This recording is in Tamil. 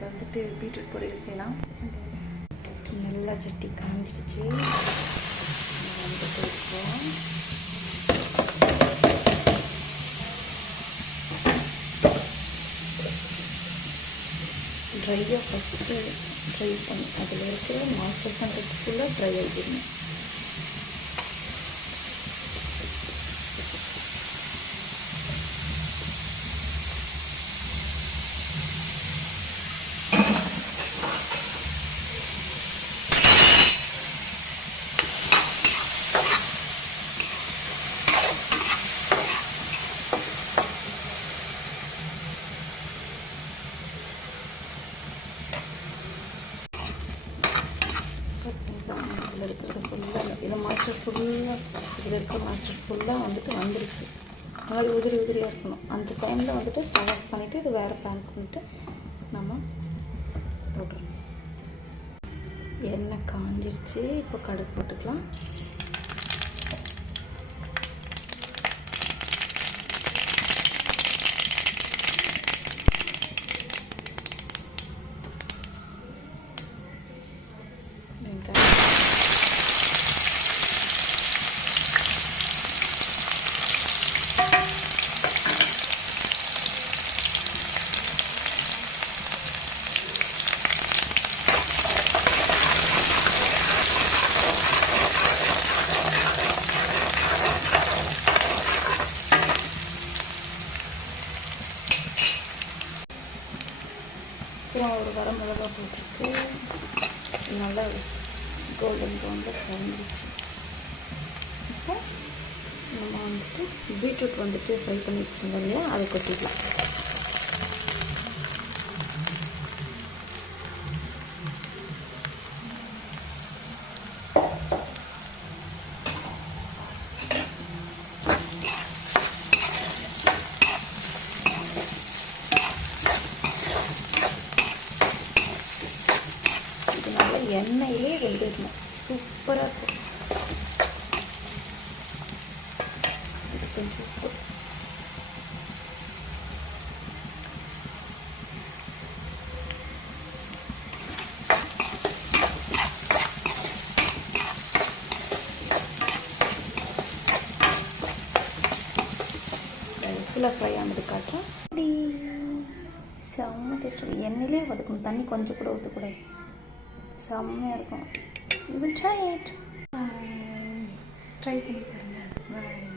இப்போ வந்துட்டு பீட்ரூட் பொரியல் செய்யலாம். நல்லா சட்டி காஞ்சிடுச்சு. வந்துட்டு இருக்கோம். ட்ரையாக ஃபஸ்ட்டு ட்ரை பண்ணி அதில் இருக்கிற மாஸ்டர் பண்ணுறதுக்குள்ளே ட்ரை ஆகிடணும். இதில் இருக்கிறது ஃபுல்லாக இதை மாஸ்டர் ஃபுல்லாக இதில் இருக்கிற மாஸ்டர் ஃபுல்லாக வந்துட்டு வந்துடுச்சு. அந்த மாதிரி உதிரி உதிரியாக இருக்கணும். அந்த டைமில் வந்துட்டு ஸ்டவ் ஆஃப் பண்ணிவிட்டு இது வேறு பேனுக்கு வந்துட்டு நம்ம போட்டுருணும். எண்ணெய் காஞ்சிடுச்சு. இப்போ கடுகு போட்டுக்கலாம். அப்புறம் ஒரு வரமிளகா போட்டுருக்கு. நல்லா கோல்டன் ப்ரௌனில் கலந்துச்சு. இப்போ நம்ம வந்துட்டு பீட்ரூட் வந்துட்டு ஃப்ரை பண்ணி வச்சுருந்தோம் இல்லையா, அதை கொட்டிக்கலாம். எண்ணெயிலே வெந்துடணும். சூப்பராக இருக்கும். இது கொஞ்சம் உப்பு, ஃபுல்லாக ஃப்ரை ஆனது காட்டுறேன். அப்படி செம்ம டேஸ்ட். எண்ணெயிலே வதக்கணும். தண்ணி கொஞ்சம் கூட ஊற்றக்கூடாது. செம்மையாக இருக்கும். You will try it. Try பண்ணி பாருங்கள்.